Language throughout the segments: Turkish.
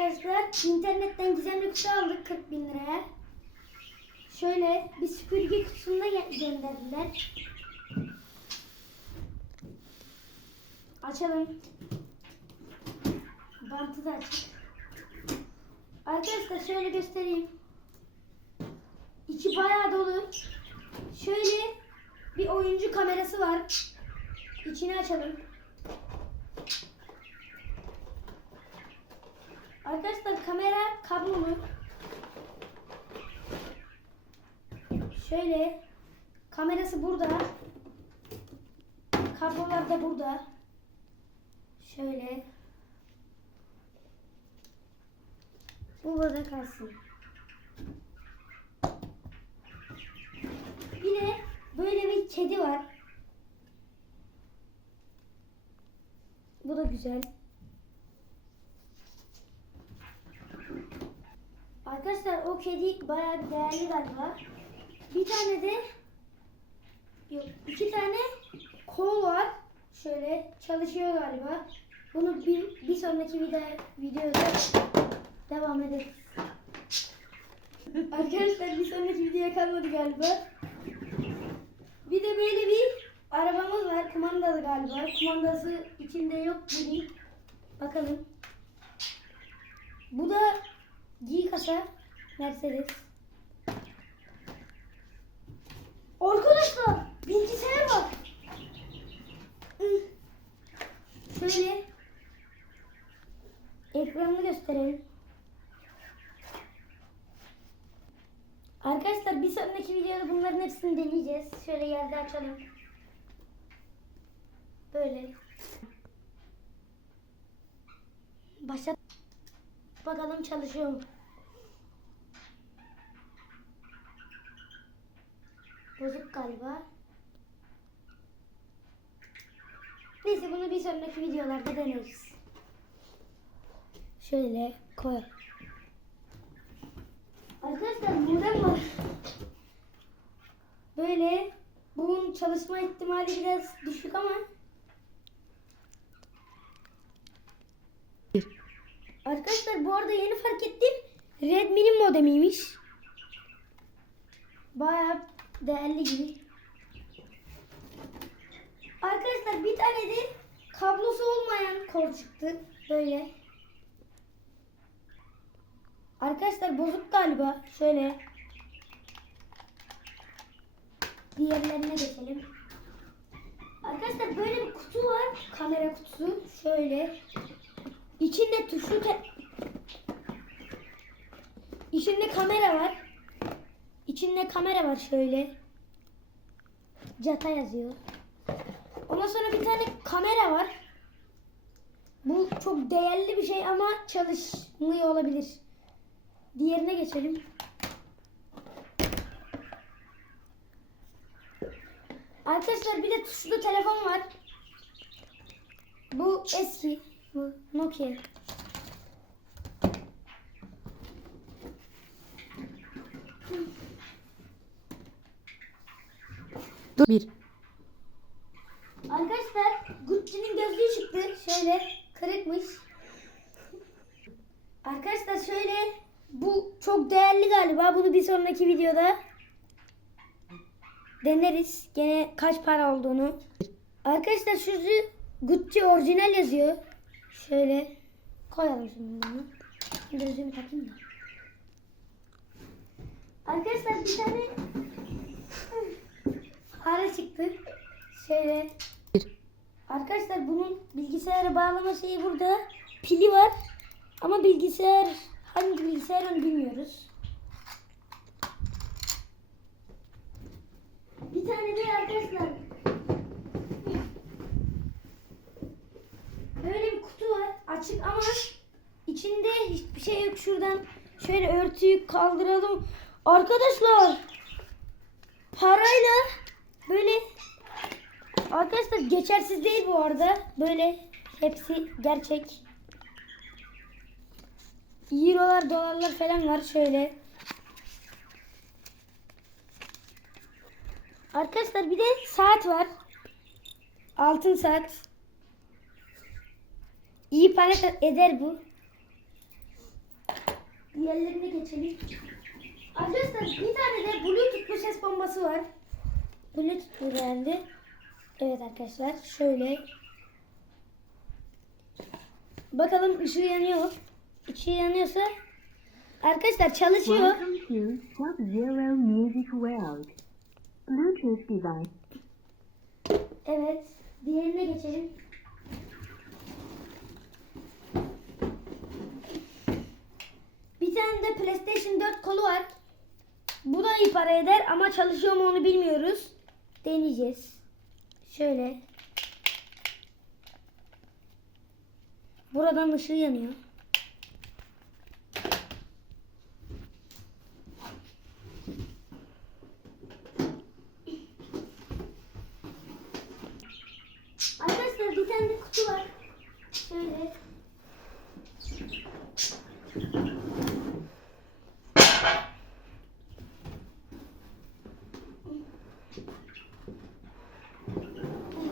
arkadaşlar. İnternetten gizemli kutu aldık 40 bin liraya. Şöyle bir süpürge kutusunda gö- gönderdiler. Açalım. Bantı da açık. Arkadaşlar şöyle göstereyim. İçi bayağı dolu. Şöyle bir oyuncu kamerası var. İçini açalım. Arkadaşlar kamera kablolu. Şöyle kamerası burada. Kablolar da burada. Şöyle. Bu burada kalsın. Bir de böyle bir kedi var. Bu da güzel. Arkadaşlar o kedi bayağı bir değerli galiba. Bir tane de yok iki tane kol var. Şöyle çalışıyor galiba. Bunu bir, bir sonraki video, videoda devam ederiz. Arkadaşlar bir sonraki videoya kalmadı galiba. Bir de böyle bir arabamız var. Kumandalı galiba. Kumandası içinde yok bu. Bakalım. Bu da G kasa Mercedes. Arkadaşlar bilgisayar var. Şöyle ekranını gösterelim. Arkadaşlar bir sonraki videoda bunların hepsini deneyeceğiz. Şöyle yerde açalım. Böyle. Başlat. Bakalım çalışıyor mu? Bozuk galiba. Neyse bunu bir sonraki videolarda deneriz. Şöyle koy. Arkadaşlar modem var. Böyle bunun çalışma ihtimali biraz düşük ama Arkadaşlar bu arada yeni fark ettim. Redmi'nin modemiymiş. Bayağı değerli gibi. Arkadaşlar bir tane de kablosu olmayan kol çıktı. Böyle. Arkadaşlar bozuk galiba. Şöyle. Diğerlerine geçelim. Arkadaşlar böyle bir kutu var. Kamera kutusu. Şöyle. İçinde tuşlu te... İçinde kamera var. İçinde kamera var şöyle. Cata yazıyor. Ondan sonra bir tane kamera var. Bu çok değerli bir şey ama çalışmıyor olabilir. Diğerine geçelim. Arkadaşlar bir de tuşlu telefon var. Bu eski. Bu Nokia. Dur bir. Arkadaşlar Gucci'nin gözlüğü çıktı. Şöyle kırıkmış. Arkadaşlar şöyle bu çok değerli galiba. Bunu bir sonraki videoda deneriz. Gene kaç para olduğunu. Arkadaşlar şu Gucci orijinal yazıyor. Şöyle koyalım şimdi bunu. Gözümü takayım da. Arkadaşlar bir tane fare çıktı. Şöyle. Arkadaşlar bunun bilgisayara bağlama şeyi burada. Pili var. Ama bilgisayar hangi bilgisayar onu bilmiyoruz. Bir tane de arkadaşlar böyle bir kutu var. Açık ama içinde hiçbir şey yok. Şuradan şöyle örtüyü kaldıralım. Arkadaşlar parayla böyle Arkadaşlar geçersiz değil bu arada. Böyle hepsi gerçek. Eurolar, dolarlar falan var şöyle. Arkadaşlar bir de saat var. Altın saat. İyi para eder bu. diğerlerine geçelim. Arkadaşlar bir tane de Bluetooth'lu ses bombası var. Bluetooth'lu geldi. Evet arkadaşlar şöyle. Bakalım ışığı yanıyor. Işığı yanıyorsa arkadaşlar çalışıyor. Bluetooth. Evet. Diğerine geçelim. Bir tane de PlayStation 4 kolu var. Bu da iyi para eder ama çalışıyor mu onu bilmiyoruz. Deneyeceğiz. Şöyle. Buradan ışığı yanıyor. Arkadaşlar bir tane kutu var. Şöyle.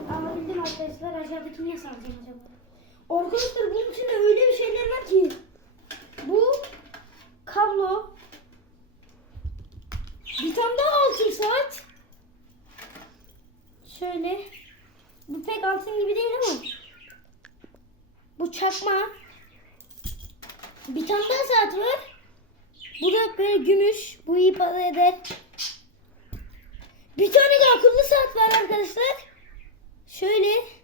Alabildim Aşağıdakini niye salacağım acaba? Arkadaşlar bunun içinde öyle bir şeyler var ki. Bu kablo. Bir tane daha altın saat. Şöyle. Bu pek altın gibi değil ama. Bu çakma. Bir tane daha saat var. Bu da böyle gümüş. Bu iyi para eder. Bir tane de akıllı saat var arkadaşlar. Şöyle.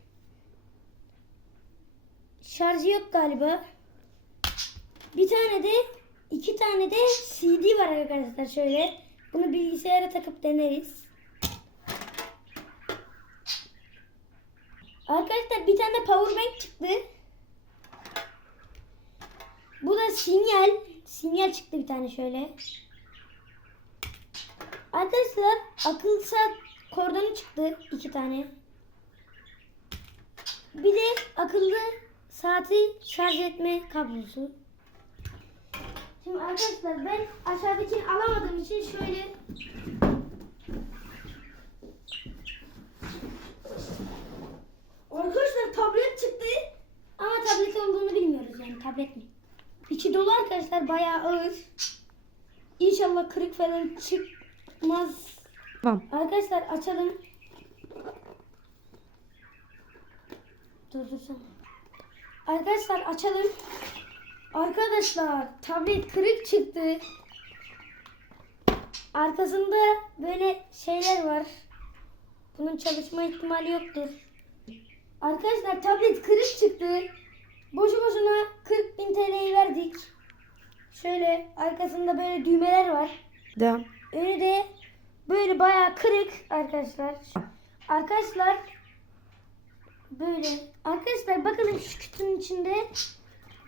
Şarjı yok galiba. Bir tane de iki tane de CD var arkadaşlar şöyle. Bunu bilgisayara takıp deneriz. Arkadaşlar bir tane power bank çıktı. Bu da sinyal. Sinyal çıktı bir tane şöyle. Arkadaşlar akıllı saat kordonu çıktı iki tane. Bir de akıllı saati şarj etme kablosu. Şimdi arkadaşlar ben aşağıdakini alamadığım için şöyle Arkadaşlar tablet çıktı. Ama tablet olduğunu bilmiyoruz yani tablet mi? İçi dolu arkadaşlar bayağı ağır. İnşallah kırık falan çıkmaz. Tamam. Arkadaşlar açalım. Dur dur sen. Arkadaşlar açalım. Arkadaşlar tablet kırık çıktı. Arkasında böyle şeyler var. Bunun çalışma ihtimali yoktur. Arkadaşlar tablet kırık çıktı. Boşu boşuna 40 bin TL'yi verdik. Şöyle arkasında böyle düğmeler var. Devam. Önü de böyle bayağı kırık arkadaşlar. Arkadaşlar böyle. Arkadaşlar bakın şu kutunun içinde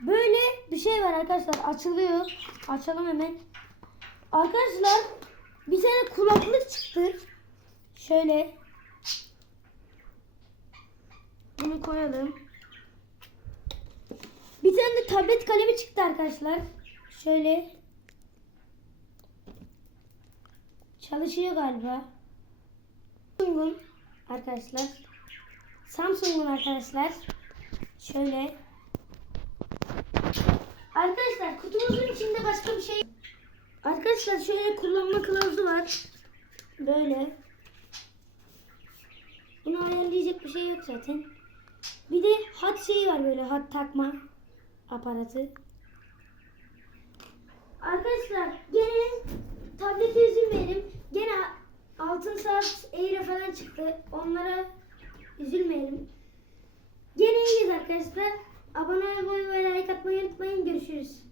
böyle bir şey var arkadaşlar. Açılıyor. Açalım hemen. Arkadaşlar bir tane kulaklık çıktı. Şöyle. Bunu koyalım. Bir tane de tablet kalemi çıktı arkadaşlar. Şöyle. Çalışıyor galiba. Samsung'un arkadaşlar. Samsung'un arkadaşlar. Şöyle. Arkadaşlar kutumuzun içinde başka bir şey. Arkadaşlar şöyle kullanma kılavuzu var. Böyle. Bunu ayarlayacak bir şey yok zaten. Bir de hat şeyi var böyle hat takma aparatı. Arkadaşlar gene tablete üzülmeyelim. Gene altın saat eğri falan çıktı. Onlara Üzülmeyelim. Gene iyiyiz arkadaşlar. Abone olmayı ve like atmayı unutmayın. Görüşürüz.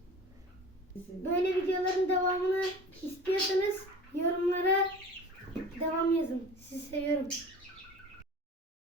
Böyle videoların devamını istiyorsanız yorumlara devam yazın. Sizi seviyorum.